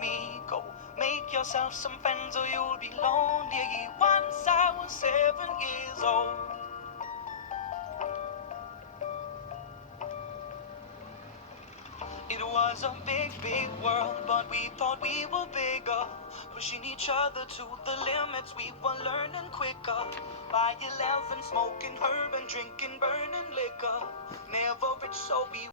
me. Go make yourself some friends or you'll be lonely. Once I was 7 years old. It was a big, big world, but we thought we were bigger. Pushing each other to the limits, we were learning quicker. By 11, smoking herb and drinking burning liquor. Never rich, so we